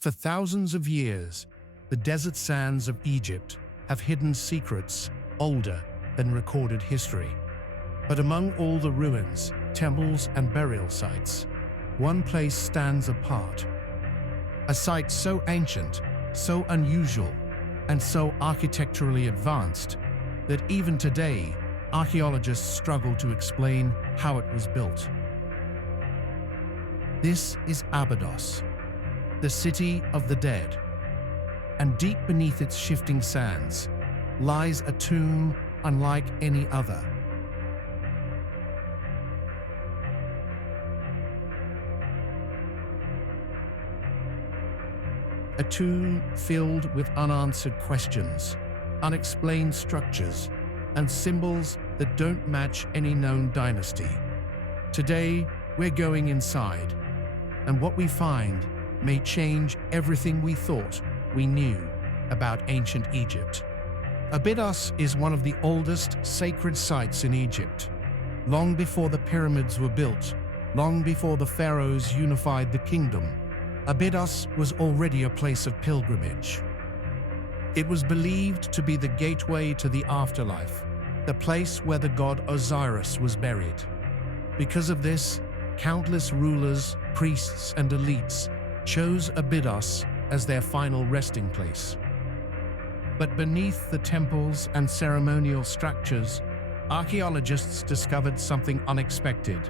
For thousands of years, the desert sands of Egypt have hidden secrets older than recorded history. But among all the ruins, temples, and burial sites, one place stands apart. A site so ancient, so unusual, and so architecturally advanced that even today, archaeologists struggle to explain how it was built. This is Abydos, the city of the dead, and deep beneath its shifting sands lies a tomb unlike any other. A tomb filled with unanswered questions, unexplained structures, and symbols that don't match any known dynasty. Today, we're going inside, and what we find may change everything we thought we knew about ancient Egypt. Abydos is one of the oldest sacred sites in Egypt. Long before the pyramids were built, long before the pharaohs unified the kingdom, Abydos was already a place of pilgrimage. It was believed to be the gateway to the afterlife, the place where the god Osiris was buried. Because of this, countless rulers, priests, and elites chose Abydos as their final resting place. But beneath the temples and ceremonial structures, archaeologists discovered something unexpected: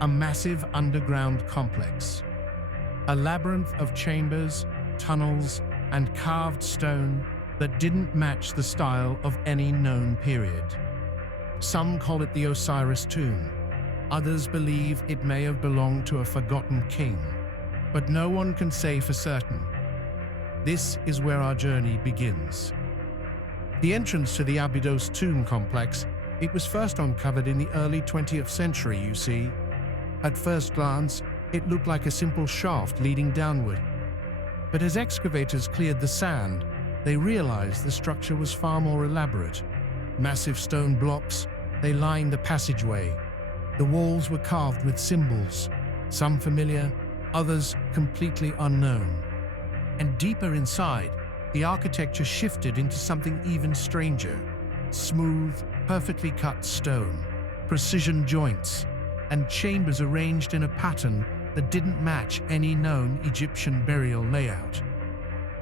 a massive underground complex. A labyrinth of chambers, tunnels, and carved stone that didn't match the style of any known period. Some call it the Osiris tomb. Others believe it may have belonged to a forgotten king, but no one can say for certain. This is where our journey begins. The entrance to the Abydos tomb complex, it was first uncovered in the early 20th century, you see. At first glance, it looked like a simple shaft leading downward. But as excavators cleared the sand, they realized the structure was far more elaborate. Massive stone blocks, they lined the passageway. The walls were carved with symbols, some familiar, others completely unknown. And deeper inside, the architecture shifted into something even stranger. Smooth, perfectly cut stone, precision joints, and chambers arranged in a pattern that didn't match any known Egyptian burial layout.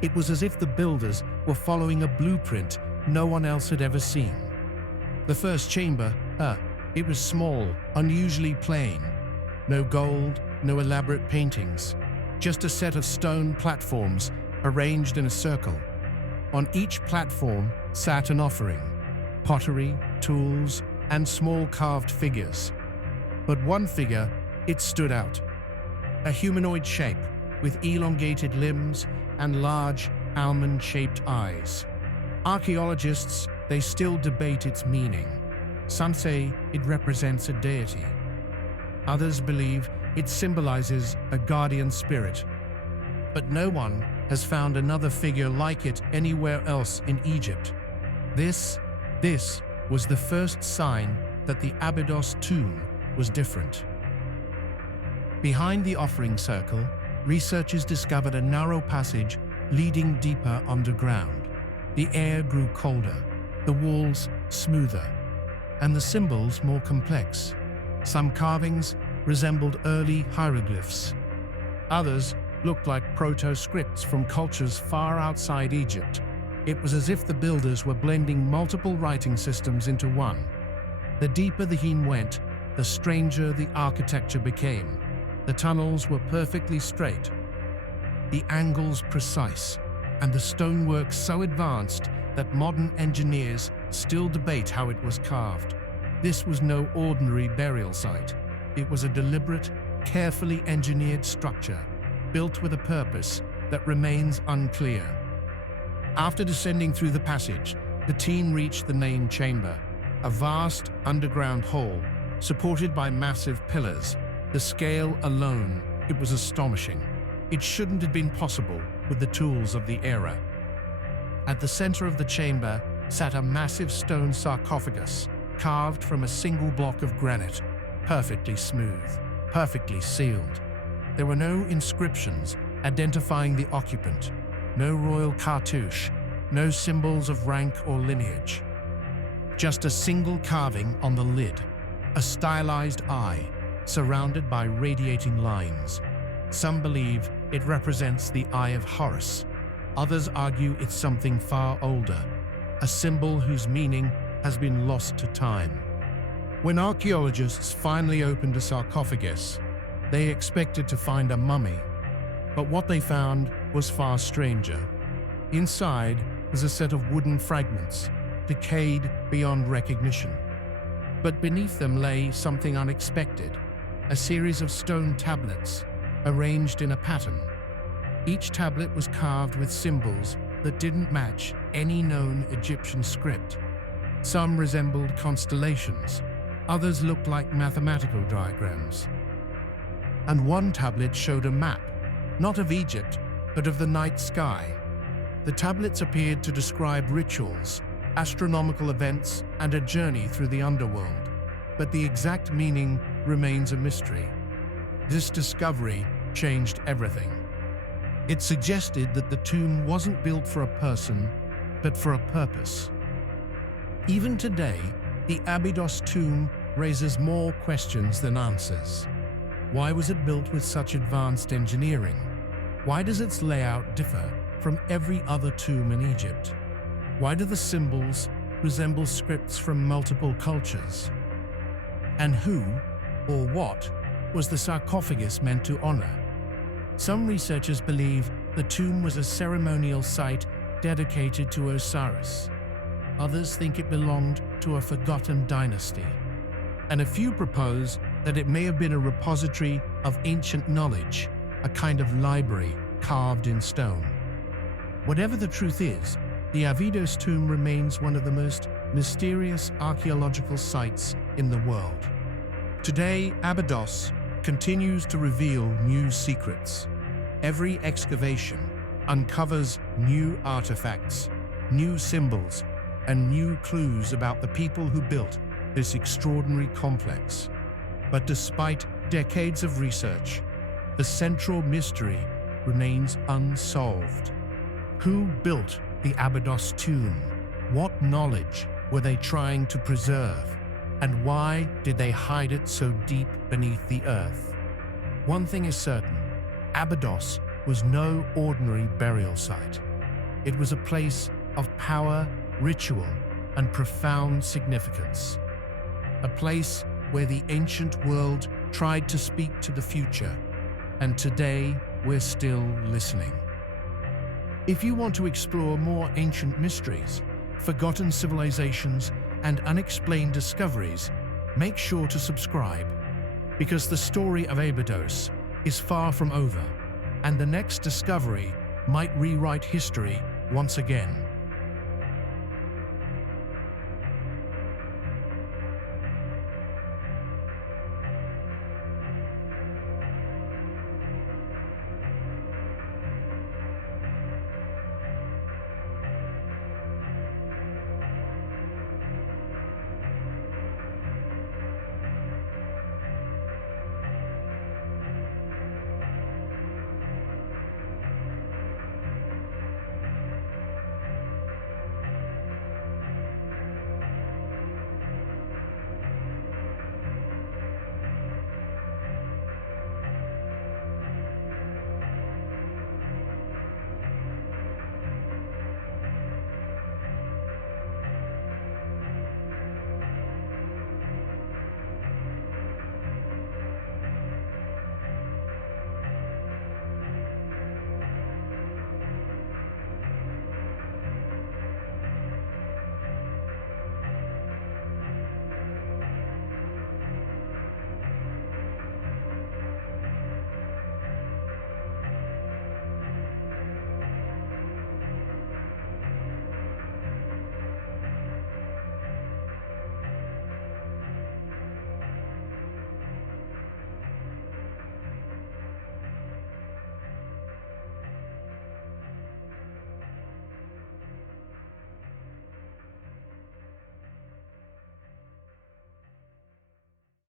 It was as if the builders were following a blueprint no one else had ever seen. The first chamber, it was small, unusually plain. No gold, no elaborate paintings, just a set of stone platforms arranged in a circle. On each platform sat an offering: pottery, tools, and small carved figures. But one figure, it stood out. A humanoid shape with elongated limbs and large, almond-shaped eyes. Archaeologists, they still debate its meaning. Some say it represents a deity. Others believe it symbolizes a guardian spirit. But no one has found another figure like it anywhere else in Egypt. This was the first sign that the Abydos tomb was different. Behind the offering circle, researchers discovered a narrow passage leading deeper underground. The air grew colder, the walls smoother, and the symbols more complex. Some carvings resembled early hieroglyphs. Others looked like proto-scripts from cultures far outside Egypt. It was as if the builders were blending multiple writing systems into one. The deeper the heme went, the stranger the architecture became. The tunnels were perfectly straight, the angles precise, and the stonework so advanced that modern engineers still debate how it was carved. This was no ordinary burial site. It was a deliberate, carefully engineered structure, built with a purpose that remains unclear. After descending through the passage, the team reached the main chamber, a vast underground hall supported by massive pillars. The scale alone, it was astonishing. It shouldn't have been possible with the tools of the era. At the center of the chamber sat a massive stone sarcophagus, carved from a single block of granite, perfectly smooth, perfectly sealed. There were no inscriptions identifying the occupant, no royal cartouche, no symbols of rank or lineage. Just a single carving on the lid, a stylized eye, surrounded by radiating lines. Some believe it represents the Eye of Horus. Others argue it's something far older, a symbol whose meaning has been lost to time. When archaeologists finally opened a sarcophagus, they expected to find a mummy, but what they found was far stranger. Inside was a set of wooden fragments, decayed beyond recognition. But beneath them lay something unexpected, a series of stone tablets arranged in a pattern. Each tablet was carved with symbols that didn't match any known Egyptian script. Some resembled constellations, others looked like mathematical diagrams. And one tablet showed a map, not of Egypt, but of the night sky. The tablets appeared to describe rituals, astronomical events, and a journey through the underworld, but the exact meaning remains a mystery. This discovery changed everything. It suggested that the tomb wasn't built for a person, but for a purpose. Even today, the Abydos tomb raises more questions than answers. Why was it built with such advanced engineering? Why does its layout differ from every other tomb in Egypt? Why do the symbols resemble scripts from multiple cultures? And who, or what, was the sarcophagus meant to honor? Some researchers believe the tomb was a ceremonial site dedicated to Osiris. Others think it belonged to a forgotten dynasty. And a few propose that it may have been a repository of ancient knowledge, a kind of library carved in stone. Whatever the truth is, the Abydos tomb remains one of the most mysterious archaeological sites in the world. Today, Abydos continues to reveal new secrets. Every excavation uncovers new artifacts, new symbols, and new clues about the people who built this extraordinary complex. But despite decades of research, the central mystery remains unsolved. Who built the Abydos tomb? What knowledge were they trying to preserve? And why did they hide it so deep beneath the earth? One thing is certain, Abydos was no ordinary burial site. It was a place of power, ritual, and profound significance. A place where the ancient world tried to speak to the future, and today we're still listening. If you want to explore more ancient mysteries, forgotten civilizations, and unexplained discoveries, make sure to subscribe, because the story of Abydos is far from over, and the next discovery might rewrite history once again.